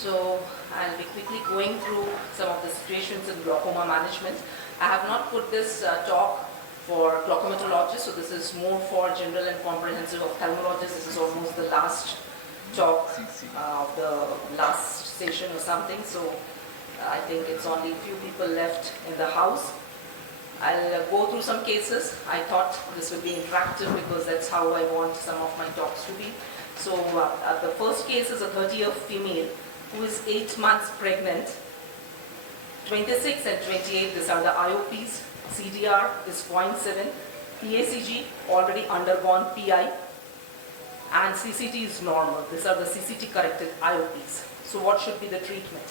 So I'll be quickly going through some of the situations in glaucoma management. I have not put this talk for glaucomatologists, so this is more for general and comprehensive ophthalmologists. This is almost the last talk of the last session or something, so I think it's only a few people left in the house. I'll go through some cases. I thought this would be interactive because that's how I want some of my talks to be. So the first case is a 30-year female who is 8 months pregnant. 26 and 28, these are the IOPs. CDR is 0.7. PACG already undergone PI. And CCT is normal. These are the CCT corrected IOPs. So what should be the treatment?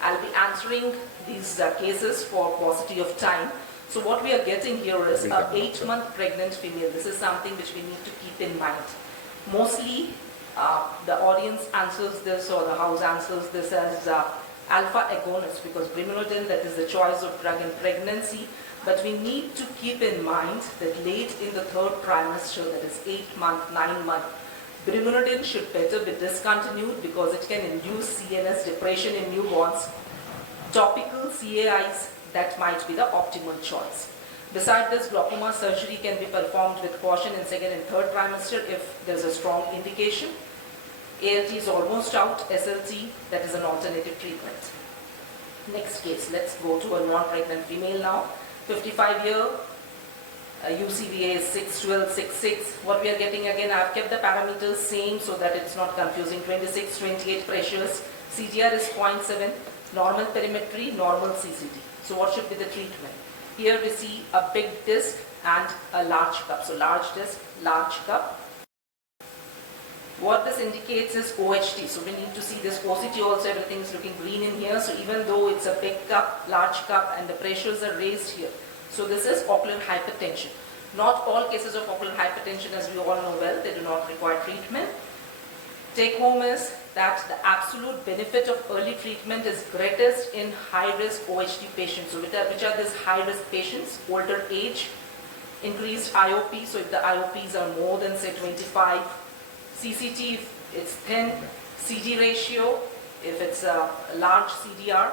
I'll be answering these cases for paucity of time. So what we are getting here is an 8-month pregnant female. This is something which we need to keep in mind. Mostly the audience answers this, or the house answers this as alpha agonist, because brimonidine, that is the choice of drug in pregnancy. But we need to keep in mind that late in the 3rd trimester, that is 8-month, 9-month, brimonidine should better be discontinued because it can induce CNS depression in newborns. Topical CAIs, that might be the optimal choice. Besides this, glaucoma surgery can be performed with caution in 2nd and 3rd trimester if there's a strong indication. ALT is almost out. SLT, that is an alternative treatment. Next case, let's go to a non-pregnant female now. 55-year, UCVA is 612, 66. What we are getting again, I've kept the parameters same so that it's not confusing. 26, 28 pressures. CGR is 0.7. Normal perimetry, normal CCT. So what should be the treatment? Here we see a big disc and a large cup. So large disc, large cup. What this indicates is OHT. So we need to see this OCT also. Everything is looking green in here. So even though it's a big cup, large cup, and the pressures are raised here. So this is ocular hypertension. Not all cases of ocular hypertension, as we all know well, they do not require treatment. Take home is that the absolute benefit of early treatment is greatest in high-risk OHT patients. So which are these high-risk patients? Older age, increased IOP. So if the IOPs are more than, say, 25, CCT if it's thin, CD ratio if it's a large CDR,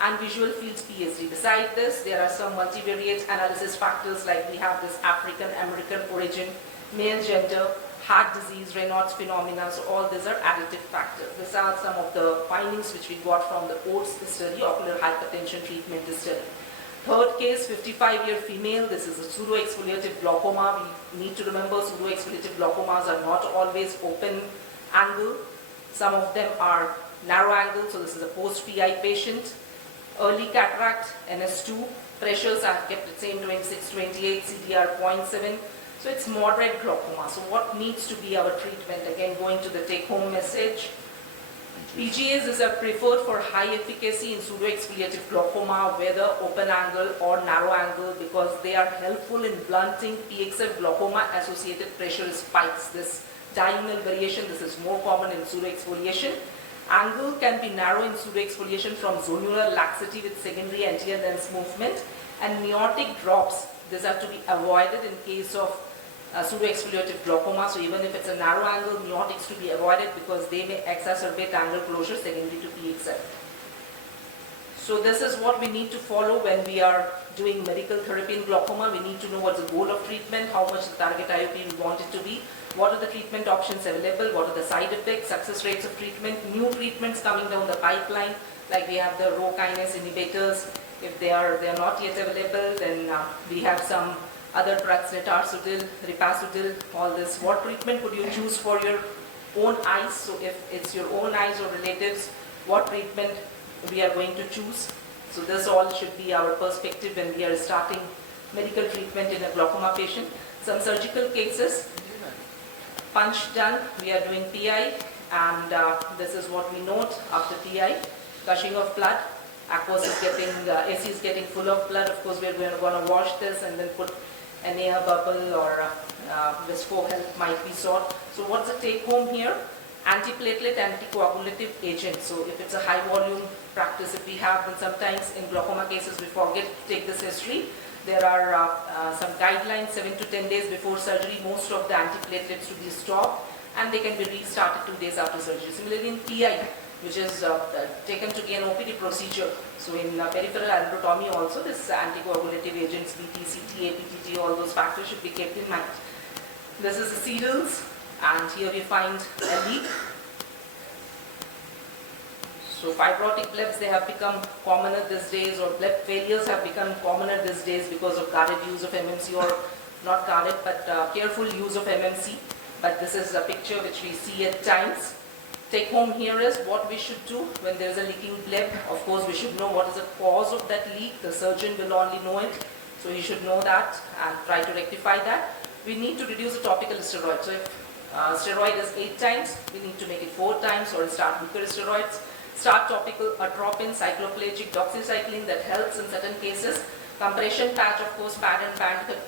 and visual fields PSD. Besides this, there are some multivariate analysis factors, like we have this African American origin, male gender, heart disease, Raynaud's phenomena. So all these are additive factors. These are some of the findings which we got from the OATS study, ocular hypertension treatment study. Third case, 55-year female. This is a pseudo-exfoliative glaucoma. We need to remember pseudo-exfoliative glaucomas are not always open angle. Some of them are narrow angle. So this is a post-PI patient. Early cataract, NS2. Pressures are kept the same, 26, 28, CDR 0.7. So it's moderate glaucoma. So what needs to be our treatment? Again, going to the take-home message. PGAs are preferred for high efficacy in pseudo-exfoliative glaucoma, whether open angle or narrow angle, because they are helpful in blunting PXF glaucoma associated pressure spikes. This diagonal variation, this is more common in pseudo-exfoliation. Angle can be narrow in pseudo-exfoliation from zonular laxity with secondary anterior lens movement, and meiotic drops, these are to be avoided in case of pseudo-exfoliative glaucoma. So even if it's a narrow angle, meiotics to be avoided because they may exacerbate angle closure secondary to PXF. So this is what we need to follow when we are doing medical therapy in glaucoma. We need to know what's the goal of treatment, how much the target IOP we want it to be, what are the treatment options available, what are the side effects, success rates of treatment, new treatments coming down the pipeline, like we have the Rho kinase inhibitors. If they are not yet available, then we have some other drugs, retarsudil, ripasudil, all this. What treatment would you choose for your own eyes? So if it's your own eyes or relatives, what treatment we are going to choose? So this all should be our perspective when we are starting medical treatment in a glaucoma patient. Some surgical cases, punch done, we are doing PI, and this is what we note after PI, gushing of blood. Aqueous is getting, AC is getting full of blood. Of course, we are going to wash this and then put an air bubble, or visco help might be sought. So what's the take home here? Antiplatelet, anticoagulative agent. So if it's a high volume practice, if we have, then sometimes in glaucoma cases we forget to take this history. There are some guidelines 7 to 10 days before surgery, most of the antiplatelets to be stopped. and they can be restarted 2 days after surgery. Similarly in PI, which is taken to be an OPD procedure. So in peripheral albutertomy also, this anticoagulative agents, BT, CTA, PTT, all those factors should be kept in mind. This is the sedals, and here we find a leak. So fibrotic blebs, they have become commoner these days, or bleb failures have become commoner these days because of guarded use of MMC, or not guarded but careful use of MMC. But this is a picture which we see at times. Take home here is what we should do when there is a leaking bleb. Of course, we should know what is the cause of that leak. The surgeon will only know it, so he should know that and try to rectify that. We need to reduce the topical steroid. So if steroid is 8 times, we need to make it 4 times, or start weaker steroids. Start topical atropine, cycloplegic, doxycycline, that helps in certain cases. Compression patch, of course, pad and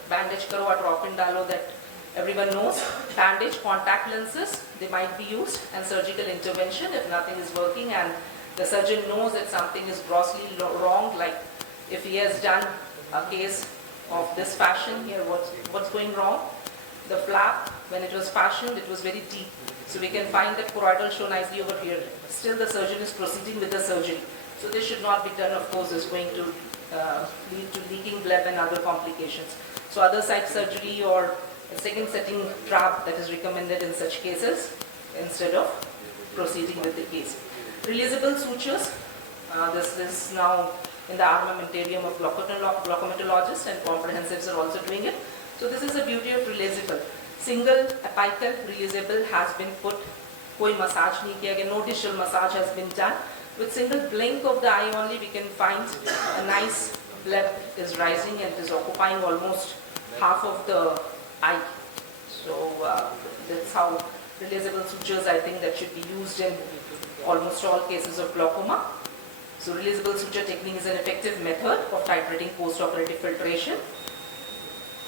bandage karo, atropine dalo, that everyone knows. Bandage, contact lenses, they might be used, and surgical intervention if nothing is working and the surgeon knows that something is grossly wrong, like if he has done a case of this fashion here, what's going wrong? The flap, when it was fashioned, it was very deep. So we can find that choroidal show nicely over here. Still the surgeon is proceeding with the surgery. So this should not be done, of course, is going to lead to leaking bleb and other complications. So other site surgery or a second setting trap that is recommended in such cases instead of proceeding with the case. Releasable sutures, this is now in the armamentarium of glaucomatologists, and comprehensives are also doing it. So this is the beauty of releasable. Single apical releasable has been put, koi massage nahi kiya gaya, no distal massage has been done. With single blink of the eye only, we can find a nice bleb is rising and is occupying almost half of the eye. So that's how releasable sutures, I think, that should be used in almost all cases of glaucoma. So releasable suture technique is an effective method of titrating post-operative filtration.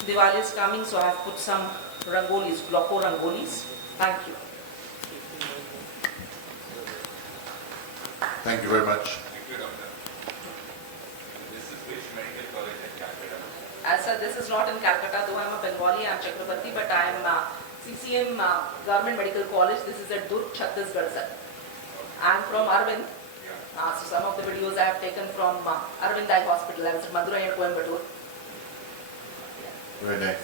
Diwali is coming, so I have put some rangolis, glauco rangolis. Thank you. Thank you very much. Thank you, Doctor. This is which medical college in Calcutta? As this is not in Calcutta, though I am a Bengali, I am Chakrabarty, but I am CCM Government Medical College. This is at Durg, Chhattisgarh, sir. I am from Arvind. Yeah. So some of the videos I have taken from Arvind Eye Hospital. I was at Madurai and Coimbatore. Very nice.